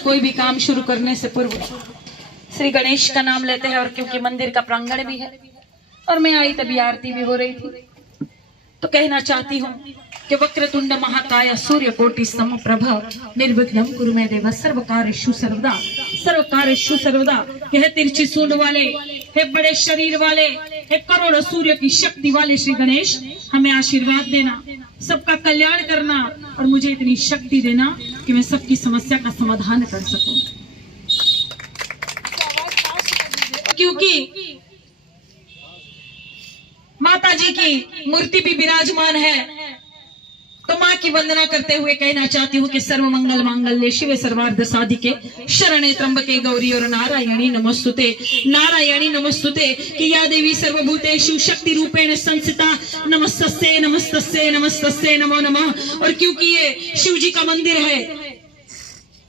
कोई भी काम शुरू करने से पूर्व श्री गणेश का नाम लेते हैं, और क्योंकि मंदिर का प्रांगण भी है और मैं आई तभी आरती भी हो रही थी, तो कहना चाहती हूँ कि वक्रतुंड महाकाय सूर्य कोटि समप्रभ निर्विघ्नं कुरु मे देव सर्वकार्येषु सर्वदा सर्वकार्येषु सर्वदा। हे तिरछी सूंड वाले, हे बड़े शरीर वाले, हे करोड़ों सूर्य की शक्ति वाले श्री गणेश, हमें आशीर्वाद देना, सबका कल्याण करना और मुझे इतनी शक्ति देना कि मैं सबकी समस्या का समाधान कर सकूं। क्योंकि माता जी की मूर्ति भी विराजमान है, तो माँ की वंदना करते हुए कहना चाहती हूँ कि सर्व मंगल मांगल्ये शिवे सर्वार्थ साधिके शरणे त्र्यंबके गौरी और नारायणी नमोस्तुते। नारायणी नमोस्तुते कि या देवी सर्वभूतेषु शक्ति रूपेण संस्थिता नमस्तस्यै नमस्तस्यै नमस्तस्यै नमो नमः। और क्योंकि ये शिव जी का मंदिर है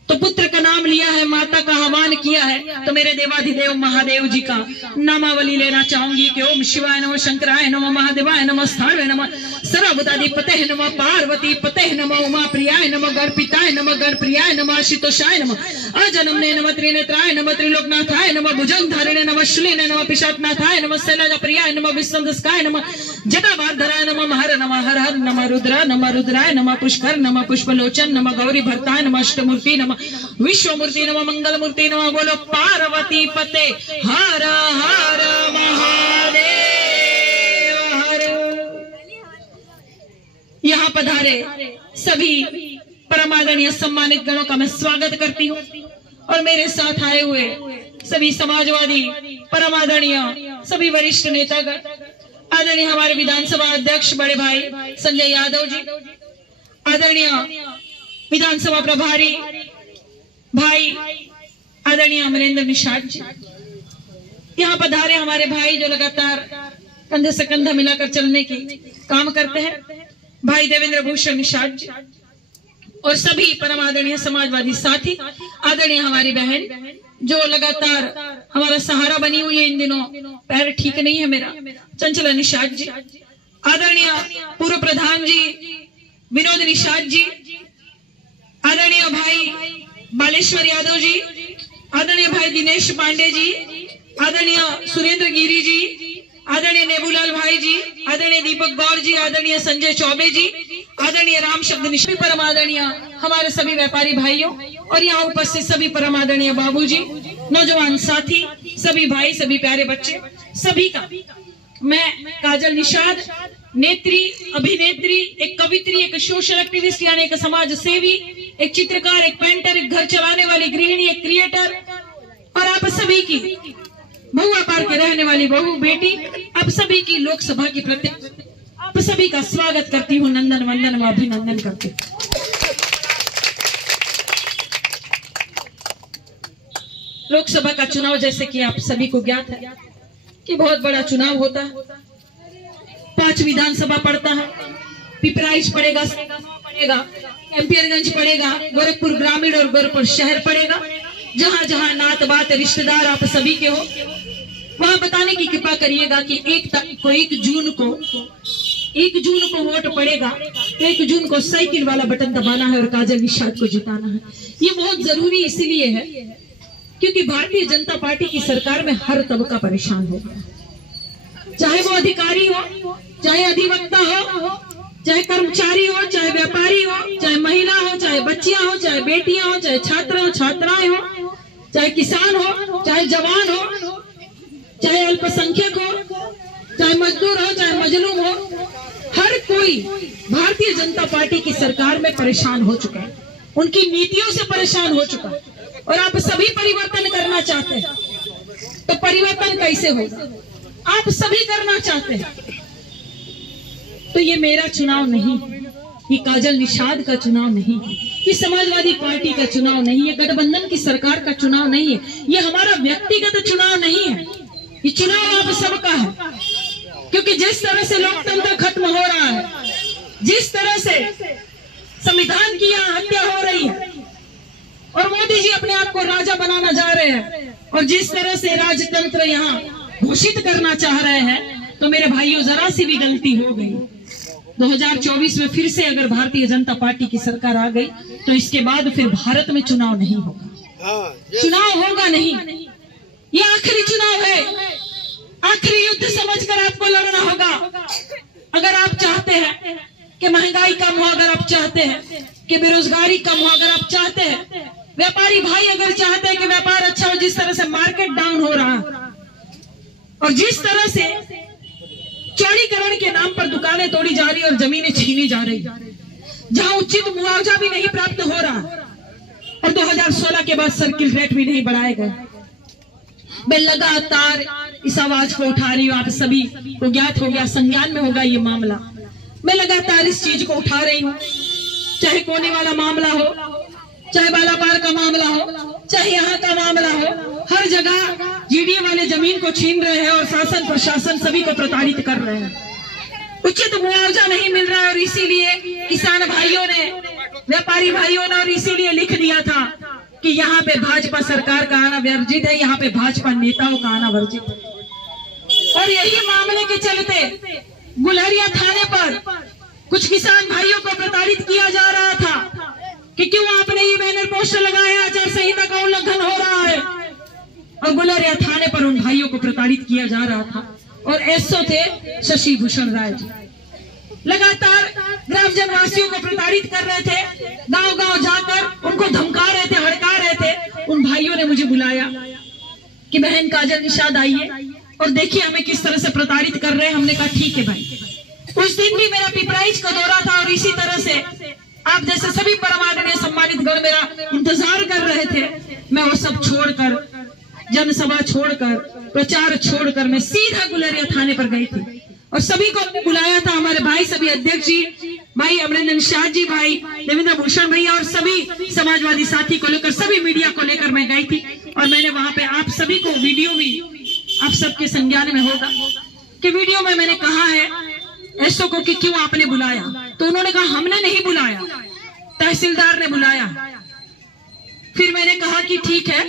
तो पुत्र का नाम लिया है, माता का आह्वान किया है, तो मेरे देवाधिदेव महादेव जी का नामावली लेना चाहूंगी कि ओम शिवाय नमः, शंकराय नमः, महादेवाय नमः, स्थानवे नमः, सर्वभूताधिपतये नमः, पार्वती पतये नमः, उमा प्रियाय नमः, गणपिताय नमः, गणप्रियाय नमः, आशुतोषाय नमः, अजनमने नमः, त्रिनेत्राय नमः, त्रिलोकनाथाय नमः, भुजंगधारिणे नमः, शूलिने नमः, पिशाचनाथाय नमः, शैलजाप्रियाय नमः, विश्वदस्काय नमः, जटावारधराय नमः, महर नमः, हर हर नमः, रुद्राय नमः, पुष्कर नमः, पुष्पलोचन नमः, गौरी भरताय नमः, अष्टमूर्ति नमः, विश्वमूर्ति नमः, मंगल मूर्ति नमः। बोलो पार्वती पते हर हर महादेव हर। यहाँ पधारे सभी परमादरणीय सम्मानित गणों का मैं स्वागत करती हूँ, और मेरे साथ आए हुए सभी समाजवादी परमादरणीय सभी वरिष्ठ नेतागण, आदरणीय हमारे विधानसभा अध्यक्ष बड़े भाई संजय यादव जी, आदरणीय विधानसभा प्रभारी भाई आदरणीय अमरेंद्र निषाद जी, यहाँ पधारे हमारे भाई जो लगातार कंधे से कंधा मिलाकर चलने की काम करते हैं, भाई देवेंद्र भूषण निषाद जी, और सभी परम आदरणीय समाजवादी साथी, आदरणीय हमारी बहन जो लगातार हमारा सहारा बनी हुई है इन दिनों, पैर ठीक नहीं है मेरा, चंचला निषाद जी, आदरणीय पूर्व प्रधान जी विनोद निषाद जी, आदरणीय भाई बालेश्वर यादव जी, आदरणीय भाई दिनेश पांडे जी, आदरणीय सुरेंद्र गिरी जी, आदरणीय नेबूलाल भाई जी, आदरणीय दीपक गौर जी, आदरणीय संजय चौबे जी, आदरणीय राम शब्द निश्चित परम आदरणीय हमारे सभी व्यापारी भाइयों, और यहाँ उपस्थित सभी परम आदरणीय बाबूजी, नौजवान साथी, सभी भाई, सभी प्यारे बच्चे, सभी का मैं काजल निषाद, नेत्री, अभिनेत्री, एक कवित्री, एक सोशल एक्टिविस्ट यानी एक समाज सेवी, एक चित्रकार, एक पेंटर, एक घर चलाने वाली गृहिणी, एक क्रिएटर, और आप सभी की बहुआ पार के रहने वाली बहू बेटी, आप सभी की लोकसभा की प्रत्येक आप सभी का स्वागत करती हूँ, नंदन वंदन व अभिनंदन करती हूँ। लोकसभा का चुनाव जैसे कि आप सभी को ज्ञात है कि बहुत बड़ा चुनाव होता है, 5 विधानसभा पड़ता है, पिपराइच पड़ेगा, एम्पियरगंज पड़ेगा, गोरखपुर ग्रामीण और गोरखपुर शहर पड़ेगा, जहां जहां नात बात रिश्तेदार आप सभी के हो, वहां बताने की कृपा करिएगा कि 1 जून को वोट पड़ेगा, 1 जून को साइकिल वाला बटन दबाना है और काजल निषाद को जिताना है। ये बहुत जरूरी इसीलिए है क्योंकि भारतीय जनता पार्टी की सरकार में हर तबका परेशान हो गया, चाहे वो अधिकारी हो, चाहे अधिवक्ता हो, चाहे कर्मचारी हो, चाहे व्यापारी हो, चाहे महिला हो, चाहे बच्चियां हो, चाहे बेटियां हो, चाहे छात्र हो, छात्राएं हो, चाहे किसान हो, चाहे जवान हो, चाहे अल्पसंख्यक हो, चाहे मजदूर हो, चाहे मजलूम हो, हर कोई भारतीय जनता पार्टी की सरकार में परेशान हो चुका है, उनकी नीतियों से परेशान हो चुका है, और आप सभी परिवर्तन करना चाहते हैं, तो परिवर्तन कैसे होगा? आप सभी करना चाहते हैं, तो ये मेरा चुनाव नहीं, ये काजल निषाद का चुनाव नहीं, ये समाजवादी पार्टी का चुनाव नहीं, ये गठबंधन की सरकार का चुनाव नहीं है, ये हमारा व्यक्तिगत चुनाव नहीं है, ये चुनाव आप सबका है। क्योंकि जिस तरह से लोकतंत्र खत्म हो रहा है, जिस तरह से संविधान की यहाँ हत्या हो रही है और मोदी जी अपने आप को राजा बनाना जा रहे हैं, और जिस तरह से राजतंत्र यहाँ घोषित करना चाह रहे हैं, तो मेरे भाइयों जरा सी भी गलती हो गई 2024 में फिर से अगर भारतीय जनता पार्टी की सरकार आ गई तो इसके बाद फिर भारत में चुनाव नहीं होगा। चुनाव होगा नहीं, ये आखिरी चुनाव है, आखिरी युद्ध समझकर आपको लड़ना होगा। अगर आप चाहते हैं कि महंगाई कम हो, अगर आप चाहते हैं कि बेरोजगारी कम हो, अगर आप चाहते हैं, व्यापारी भाई अगर चाहते हैं कि व्यापार अच्छा हो, जिस तरह से मार्केट डाउन हो रहा है और जिस तरह से चौड़ीकरण के नाम पर दुकानें तोड़ी जा रही और जमीनें छीनी जा रही, जहां उचित मुआवजा भी नहीं प्राप्त हो रहा और 2016 के बाद सर्किल रेट भी नहीं बढ़ाए गए। मैं लगातार इस आवाज को उठा रही हूँ, आप सभी को ज्ञात हो गया, संज्ञान में होगा ये मामला। मैं लगातार इस चीज को उठा रही हूँ, चाहे कोने वाला मामला हो, चाहे बालापार का मामला हो, चाहे यहाँ का मामला हो, हर जगह जीडीए वाले जमीन को छीन रहे हैं और शासन प्रशासन सभी को प्रताड़ित कर रहे हैं। उचित मुआवजा नहीं मिल रहा है और इसीलिए किसान भाइयों ने, व्यापारी भाइयों ने और इसीलिए लिख दिया था कि यहाँ पे भाजपा सरकार का आना वर्जित है, यहाँ पे भाजपा नेताओं का आना वर्जित है। और यही मामले के चलते गुलहरिया थाने पर कुछ किसान भाइयों को प्रताड़ित किया जा रहा था कि क्यों आपने ये बैनर पोस्टर लगाए, आचार संहिता का उल्लंघन हो रहा है। और गुलहरिया थाने पर उन भाइयों को प्रताड़ित किया जा रहा था और एसओ थे शशि भूषण राय जी, लगातार ग्राम जनवासियों को प्रताड़ित कर रहे थे, गांव गांव जाकर उनको धमका रहे थे, हड़का रहे थे। उन भाइयों ने मुझे बुलाया कि बहन काजल निषाद आइए और देखिए हमें किस तरह से प्रताड़ित कर रहे हैं। हमने कहा ठीक है भाई। उस दिन भी मेरा पिपराइच का दौरा था और इसी तरह से आप जैसे सभी परमादरणीय सम्मानित गण मेरा इंतजार कर रहे थे। मैं वो सब छोड़कर, जनसभा छोड़कर, प्रचार छोड़कर मैं सीधा गुलहरिया थाने पर गई थी और सभी को हमने बुलाया था। हमारे भाई सभी अध्यक्ष जी, भाई अमरिंदर निषाद जी, भाई देवेंद्र भूषण भैया और सभी समाजवादी साथी को लेकर, सभी मीडिया को लेकर मैं गई थी और मैंने वहां पे आप सभी को वीडियो भी आप सबके संज्ञान में होगा कि वीडियो में मैंने कहा है एसओ को कि क्यों आपने बुलाया, तो उन्होंने कहा हमने नहीं बुलाया, तहसीलदार ने बुलाया। फिर मैंने कहा कि ठीक है,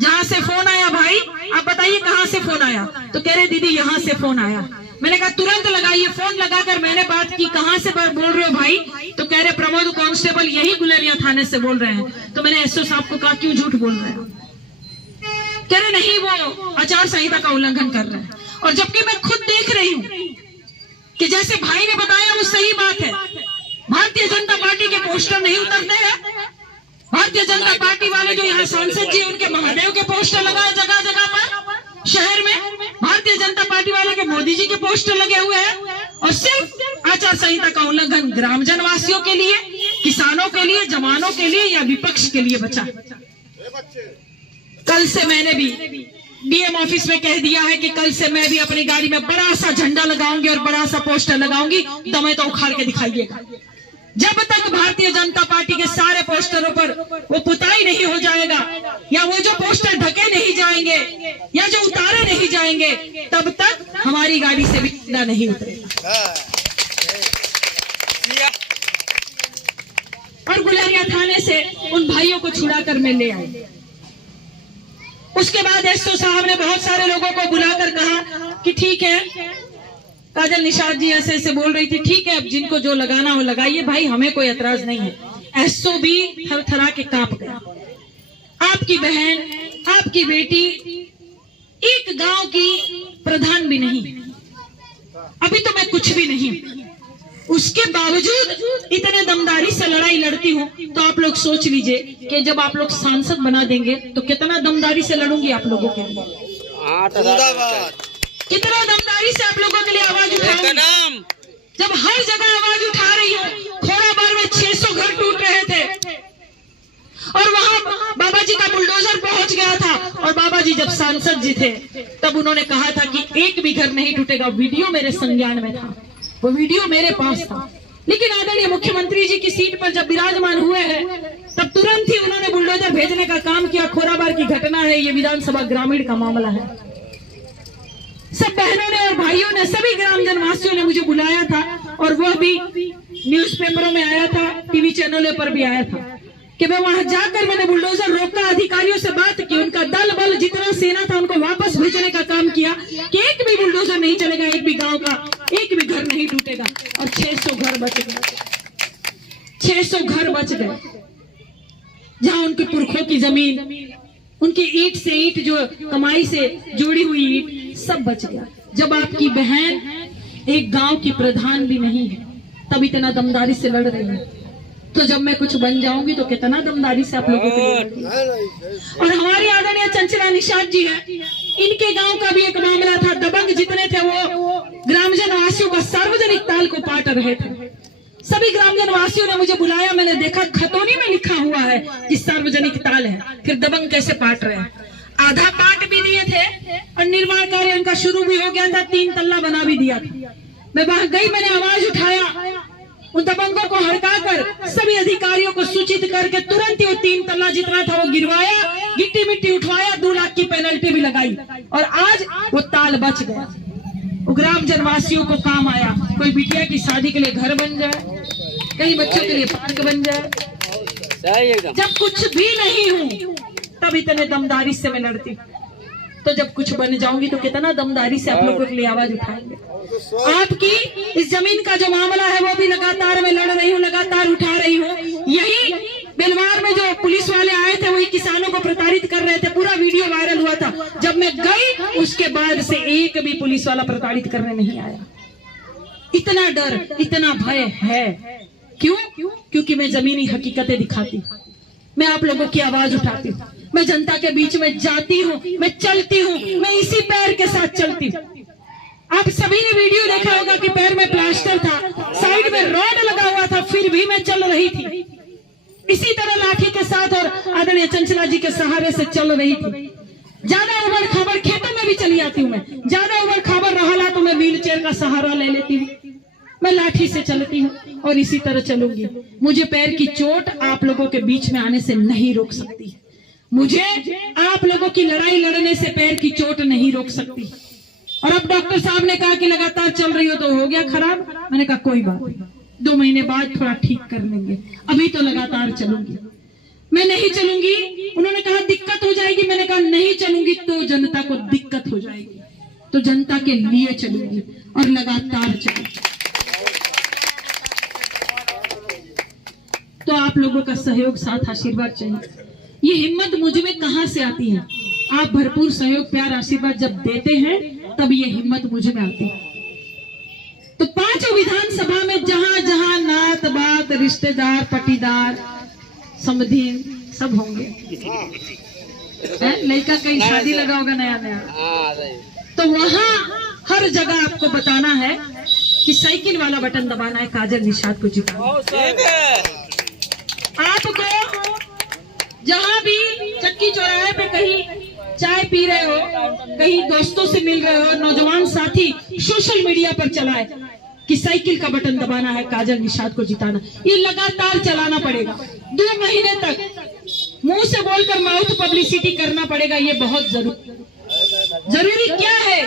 जहां से फोन आया भाई आप बताइए कहां से फोन आया, तो कह रहे दीदी यहां से फोन आया। मैंने कहा तुरंत लगाइए। फोन लगाकर मैंने बात की, कहां से बोल रहे हो भाई, तो कह रहे प्रमोद कांस्टेबल यही गुलहरिया थाने से बोल रहे हैं। तो मैंने एसओ साहब को कहा क्यों झूठ बोल रहे हैं, कह रहे नहीं वो आचार संहिता का उल्लंघन कर रहे हैं। और जबकि मैं खुद देख रही हूँ कि जैसे भाई ने बताया वो सही बात है, भारतीय जनता पार्टी के पोस्टर नहीं उतरते हैं। भारतीय जनता पार्टी वाले जो यहाँ सांसद जी उनके महादेव के पोस्टर लगाए जगह जगह पर शहर में, भारतीय जनता पार्टी वाले के मोदी जी के पोस्टर लगे हुए हैं और सिर्फ आचार संहिता का उल्लंघन ग्राम जनवासियों के लिए, किसानों के लिए, जवानों के लिए या विपक्ष के लिए बचा। कल से मैंने भी डीएम ऑफिस में कह दिया है कि कल से मैं भी अपनी गाड़ी में बड़ा सा झंडा लगाऊंगी और बड़ा सा पोस्टर लगाऊंगी, दमे तो उखाड़ के दिखाइएगा। जब तक भारतीय जनता पार्टी के सारे पोस्टरों पर वो पुताई नहीं हो जाएगा या वो जो पोस्टर ढके नहीं जाएंगे या जो उतारे नहीं जाएंगे, तब तक हमारी गाड़ी से भी झंडा नहीं उतरेगा। और गुलहरिया थाने से उन भाइयों को छुड़ाकर मैं ले आई। उसके बाद एसओ साहब ने बहुत सारे लोगों को बुलाकर कहा कि ठीक है, काजल निषाद जी ऐसे ऐसे बोल रही थी, ठीक है अब जिनको जो लगाना हो लगाइए भाई, हमें कोई एतराज नहीं है। एसओ भी थरथरा के कांप गया। आपकी बहन, आपकी बेटी एक गांव की प्रधान भी नहीं, अभी तो मैं कुछ भी नहीं, उसके बावजूद इतने दमदारी से लड़ाई लड़ती हूँ। तो आप लोग सोच लीजिए कि जब आप लोग सांसद बना देंगे तो कितना दमदारी से लड़ूंगी आप लोगों के लिए, कितना दमदारी से आप लोगों के लिए आवाज उठाऊंगी। जब हर जगह आवाज उठा रही हूँ, खोराबार में 600 घर टूट रहे थे और वहां बाबा जी का बुलडोजर पहुंच गया था और बाबा जी जब सांसद जी थे तब उन्होंने कहा था कि एक भी घर नहीं टूटेगा। वीडियो मेरे संज्ञान में था, वो वीडियो मेरे पास था। लेकिन आदरणीय मुख्यमंत्री जी की सीट पर जब विराजमान हुए हैं तब तुरंत ही उन्होंने बुलडोजर भेजने का काम किया। खोराबार की घटना है, ये विधानसभा ग्रामीण का मामला है। सब बहनों ने और भाइयों ने, सभी ग्राम जनवासियों ने मुझे बुलाया था और वह भी न्यूज़पेपरों में आया था, टीवी चैनलों पर भी आया था कि मैं वहां जाकर मैंने बुलडोजर रोका, अधिकारियों से बात की, उनका दल बल जितना सेना था उनको वापस भेजने का काम किया कि एक भी बुलडोजर नहीं चलेगा, एक भी गांव का एक भी घर नहीं टूटेगा। और 600 घर बच गए, 600 घर बच गए जहां उनके पुरखों की जमीन उनकी ईंट से ईंट, जो कमाई से जोड़ी हुई ईंट, सब बच गया। जब आपकी बहन एक गांव की प्रधान भी नहीं है तब इतना दमदारी से लड़ रही है, तो जब मैं कुछ बन जाऊंगी तो कितना दमदारी से आप लोगों के लिए लड़ूंगी। और हमारे आदरणीय चंचला निषाद जी है, इनके गांव का भी एक मामला था। दबंग जितने थे वो ग्रामजन वासियों का सार्वजनिक ताल को पाट रहे थे। सभी ग्रामजन वासियों ने मुझे बुलाया, मैंने देखा खतौनी में लिखा हुआ है कि सार्वजनिक ताल है, फिर दबंग कैसे पाट रहे हैं। आधा पाट भी दिए थे और निर्माण कार्य उनका शुरू भी हो गया था, 3 तल्ला बना भी दिया था। मैं वहां गई, मैंने आवाज उठाया, उन दबंगों को हड़काकर सभी अधिकारियों को सूचित करके तुरंत ही वो 3 तल्ला जितना था वो गिरवाया, गिट्टी मिट्टी उठवाया, 2 लाख की पेनल्टी भी लगाई और आज वो ताल बच गया। ग्राम जनवासियों को काम आया। कोई बिटिया की शादी के लिए घर बन जाए, कई बच्चों के लिए पार्क बन जाए। जब कुछ भी नहीं हूँ तब इतने दमदारी से मैं लड़ती हूँ, तो जब कुछ बन जाऊंगी तो कितना दमदारी से आप लोगों के लिए आवाज उठाएंगे। आपकी इस जमीन का जो मामला है वो भी लगातार मैं लड़ रही हूँ, लगातार उठा रही हूँ। यही बेलवार में जो पुलिस वाले आए थे वही किसानों को प्रताड़ित कर रहे थे, पूरा वीडियो वायरल हुआ था। जब मैं गई उसके बाद से एक भी पुलिस वाला प्रताड़ित करने नहीं आया। इतना डर, इतना भय है। क्यों? क्योंकि मैं जमीनी हकीकतें दिखाती हूँ, मैं आप लोगों की आवाज उठाती हूँ, मैं जनता के बीच में जाती हूँ, मैं चलती हूँ, मैं इसी पैर के साथ चलती हूँ। आप सभी ने वीडियो देखा होगा कि पैर में प्लास्टर था, साइड में रॉड लगा हुआ था, फिर भी मैं चल रही थी इसी तरह लाठी के साथ और आदरणीय चंचला जी के सहारे से चल रही थी। ज्यादा उबड़ खाबड़ खेतों में भी चली आती हूँ मैं, ज्यादा उबड़ खाबड़ रहा तो मैं व्हील चेयर का सहारा ले लेती हूँ, मैं लाठी से चलती हूँ और इसी तरह चलूंगी। मुझे पैर की चोट आप लोगों के बीच में आने से नहीं रोक सकती, मुझे आप लोगों की लड़ाई लड़ने से पैर की चोट नहीं रोक सकती। और अब डॉक्टर साहब ने कहा कि लगातार चल रही हो तो हो गया खराब। मैंने कहा कोई बात नहीं, 2 महीने बाद थोड़ा ठीक कर लेंगे, अभी तो लगातार चलूंगी। मैं नहीं चलूंगी, उन्होंने कहा दिक्कत हो जाएगी, मैंने कहा नहीं चलूंगी तो जनता को दिक्कत हो जाएगी, तो जनता के लिए चलूंगी और लगातार चलूंगी। तो आप लोगों का सहयोग, साथ, आशीर्वाद चाहिए। ये हिम्मत मुझ में कहां से आती है? आप भरपूर सहयोग, प्यार, आशीर्वाद जब देते हैं तब ये हिम्मत मुझ में आती है। तो 5 विधानसभा में जहां जहां नात बात, रिश्तेदार, पटीदार, समधीन सब होंगे, लड़का कहीं शादी लगा होगा नया नया, तो वहां हर जगह आपको बताना है कि साइकिल वाला बटन दबाना है, काजल निषाद को जिताना। आपको जहां भी चक्की चौराहे पे कहीं चाय पी रहे हो, कहीं दोस्तों से मिल रहे हो, नौजवान साथी सोशल मीडिया पर चलाए कि साइकिल का बटन दबाना है, काजल निषाद को जिताना। ये लगातार चलाना पड़ेगा, 2 महीने तक मुंह से बोलकर माउथ पब्लिसिटी करना पड़ेगा। ये बहुत जरूरी क्या है?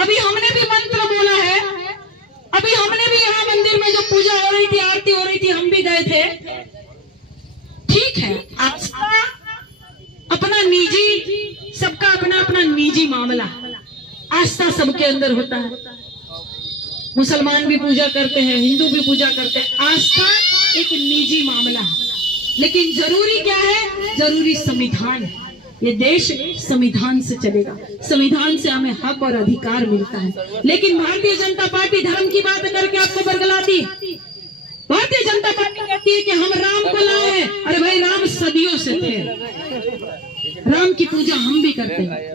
अभी हमने भी मंत्र बोला है, अभी हमने भी यहाँ मंदिर में जो पूजा हो रही थी, आरती हो रही थी, हम भी गए थे। ठीक है, आस्था अपना निजी, सबका अपना अपना निजी मामला, आस्था सबके अंदर होता है। मुसलमान भी पूजा करते हैं, हिंदू भी पूजा करते हैं, आस्था एक निजी मामला है। लेकिन जरूरी क्या है? जरूरी संविधान है। ये देश संविधान से चलेगा, संविधान से हमें हक और अधिकार मिलता है। लेकिन भारतीय जनता पार्टी धर्म की बात करके आपको बरगलाती है। भारतीय जनता पार्टी कहती है कि हम राम को लाए हैं। अरे भाई, राम सदियों से थे, राम की पूजा हम भी करते हैं,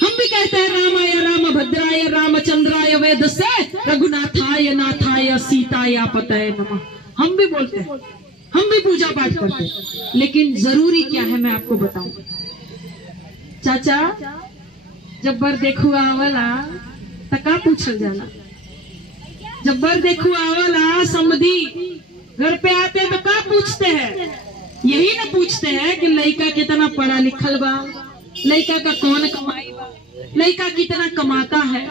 हम भी कहते हैं रामाय राम भद्राय रामचंद्राय वेदसे रघुनाथाय नाथाय सीताय पतये नमः, हम भी बोलते हैं, हम भी पूजा पाठ करते हैं। लेकिन जरूरी क्या है मैं आपको बताऊं। चाचा जब बर देखू आवला तका पूछल जाला, जब बर देखू आवला समधी घर पे आते तो का पूछते हैं? यही ना पूछते हैं कि लड़का कितना पढ़ा लिखल बा, लड़का का कौन कमाई बा, लड़का कितना कमाता है,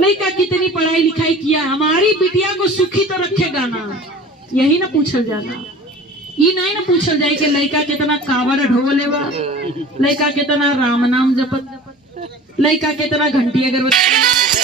लड़का कितनी पढ़ाई लिखाई किया, हमारी बिटिया को सुखी तो रखेगा ना। यही ना पूछल जाना, ये नहीं ना पूछल जाए कि लड़का कितना कावड़ ढोले बा, लड़का कितना राम नाम जपत, लड़का कितना घंटी अगरबत्ती